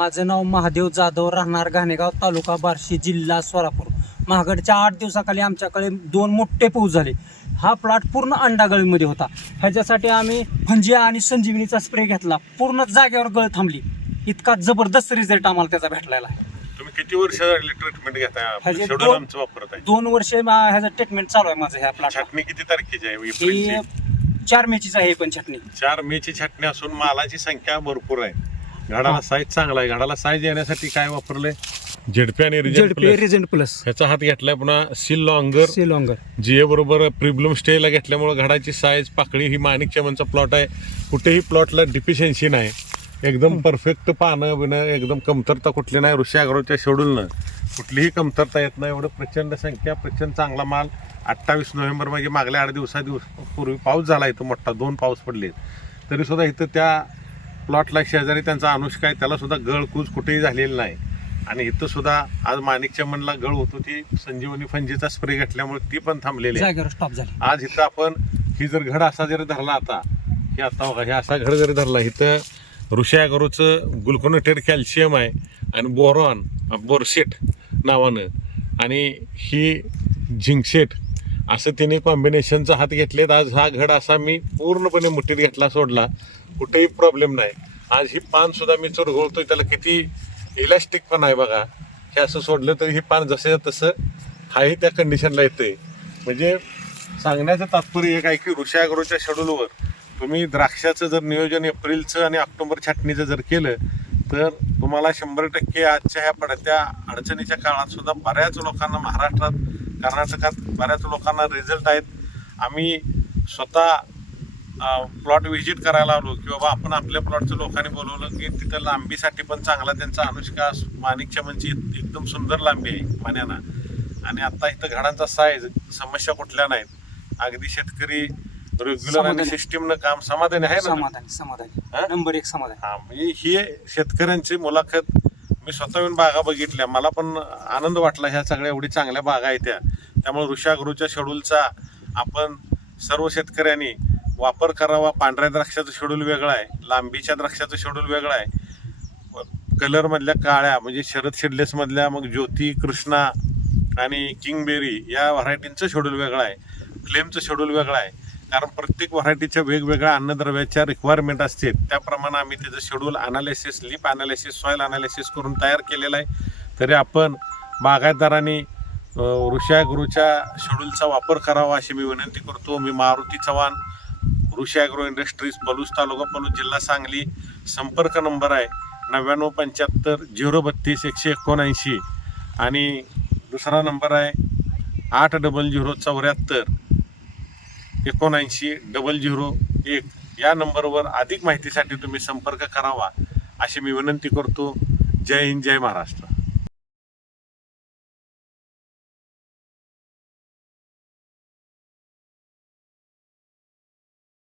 माझं नाव महादेव जाधव राहणार घाणेगाव तालुका बार्शी जिल्हा सोलापूर. महागडच्या आठ दिवसाखाली आमच्याकडे दोन मोठे पाऊस झाले. हा प्लॉट पूर्ण अंडागळीमध्ये होता. ह्याच्यासाठी आम्ही फंजिया आणि संजीवनीचा स्प्रे घेतला. पूर्ण जागेवर गळ थांबली. इतका जबरदस्त रिझल्ट आम्हाला त्याचा भेटलेला आहे. तुम्ही किती वर्ष झाली ट्रीटमेंट ह्याचे दोन- आमचं वापरत आहे. दोन वर्षे मा- ह्याचं ट्रीटमेंट चालू आहे माझं ह्या प्लॉट छाटणी किती तारखेची आहे? एप्रिलची? ही चार मेचीच आहे ही पण छटणी. चार मेची छाटणी असून मालाची संख्या भरपूर आहे. झाडाला साईज चांगला आहे. झाडाला साईज येण्यासाठी काय वापरले झेडपी आणि Result ZP Plus. Result plus ह्याचा हात घेतलाय पुन्हा सील लॉंगर सी लॉंगर जीए बरोबर प्रिब्लम स्टेला घेतल्यामुळे घडाची साईज पाकळी ही माणिक चमनचा प्लॉट आहे. कुठेही प्लॉटला डिफिशियन्सी नाही. एकदम परफेक्ट पानं बिनं एकदम कमतरता कुठली नाही. ऋषी अग्रोच्या शेड्यूलनं कुठलीही कमतरता येत नाही. एवढं प्रचंड संख्या प्रचंड चांगला माल. अठ्ठावीस नोव्हेंबर म्हणजे मागल्या आठ दिवसा दिवस पूर्वी पाऊस झाला इथं मोठा. दोन पाऊस पडले तरी सुद्धा इथं त्या प्लॉटला शेजारी त्यांचा अनुष्का आहे त्याला सुद्धा गळकूज कुठेही झालेली नाही. आणि इथं सुद्धा आज माणिकच्या मनला गळ होत होती संजीवनी फंजीचा स्प्रे घेतल्यामुळे ती पण थांबलेली आहे. जागेवर स्टॉप झाली. आज इथं आपण ही जर घड असा जरी धरला आता हे आता बघा हे असा घड जरी धरला इथं ऋषागरोचं ग्लुकोनेटेड कॅल्शियम आहे आणि बोरॉन बोरसेट नावानं. आणि ही झिंकसेट असं तिने कॉम्बिनेशनचा हात घेतलेत. आज हा घड असा मी पूर्णपणे मुठीत घेतला सोडला. कुठेही प्रॉब्लेम नाही. आज ही पान सुद्धा मी चुरघोळतोय त्याला किती इलास्टिक पण आहे बघा. हे असं सोडलं तरी हे पान जसं तसं हाही त्या कंडिशनला येते म्हणजे सांगण्याचं तात्पर्य एक आहे की ऋषागृहच्या शेड्यूलवर तुम्ही द्राक्षाचं जर नियोजन एप्रिलचं आणि ऑक्टोबर छाटणीचं जर केलं तर तुम्हाला शंभर टक्के आजच्या ह्या पडत्या अडचणीच्या काळात सुद्धा बऱ्याच लोकांना महाराष्ट्रात कर्नाटकात बऱ्याच लोकांना रिझल्ट आहेत. आम्ही स्वतः प्लॉट व्हिजिट करायला आलो की बाबा आपण आपल्या प्लॉटच्या लोकांनी बोलवलं की तिथं लांबीसाठी पण चांगला त्यांचा अनुष्का माणिकच्या म्हणजे एकदम सुंदर लांबी आहे पाण्यानं आणि आता इथं घडांचा साईज समस्या कुठल्या नाहीत. अगदी शेतकरी रेग्युलर आणि समाधानी. सिस्टीमनं काम समाधानी आहे ना समाधानी समाधानी. हा? नंबर एक समाधानी. हा म्हणजे ही शेतकऱ्यांची मुलाखत मी स्वतः येऊन बागा बघितल्या. मला पण आनंद वाटला ह्या सगळ्या एवढी चांगल्या बागा आहेत त्या. त्यामुळे ऋषागृहच्या शेड्यूलचा आपण सर्व शेतकऱ्यांनी वापर करावा. पांढऱ्या द्राक्षाचं शेड्यूल वेगळं आहे. लांबीच्या द्राक्षाचं शेड्यूल वेगळं आहे. कलर मधल्या काळ्या म्हणजे शरद शेडलेस मधल्या मग ज्योती कृष्णा आणि किंगबेरी या व्हरायटींचं शेड्यूल वेगळं आहे. फ्लेमचं शेड्यूल वेगळं आहे. कारण प्रत्येक व्हरायटीच्या वेगवेगळ्या अन्नद्रव्याच्या रिक्वायरमेंट असते त्याप्रमाणे आम्ही त्याचं schedule analysis leaf analysis soil analysis करून तयार केलेलं आहे. तरी आपण बागायतदारांनी ऋषा गुरुच्या शेड्यूलचा वापर करावा अशी मी विनंती करतो. मी मारुती चव्हाण ऋषा ॲग्रो इंडस्ट्रीज पलूस तालुका पलूस जिल्हा सांगली. संपर्क नंबर आहे नव्याण्णव पंच्याहत्तर झिरो बत्तीस एकशे एकोणऐंशी. आणि दुसरा नंबर आहे आठ डबल झिरो चौऱ्याहत्तर. एकोणऐंशी डबल झिरो एक. या नंबरवर अधिक माहितीसाठी तुम्ही संपर्क करावा अशी मी विनंती करतो. जय हिंद जय महाराष्ट्र.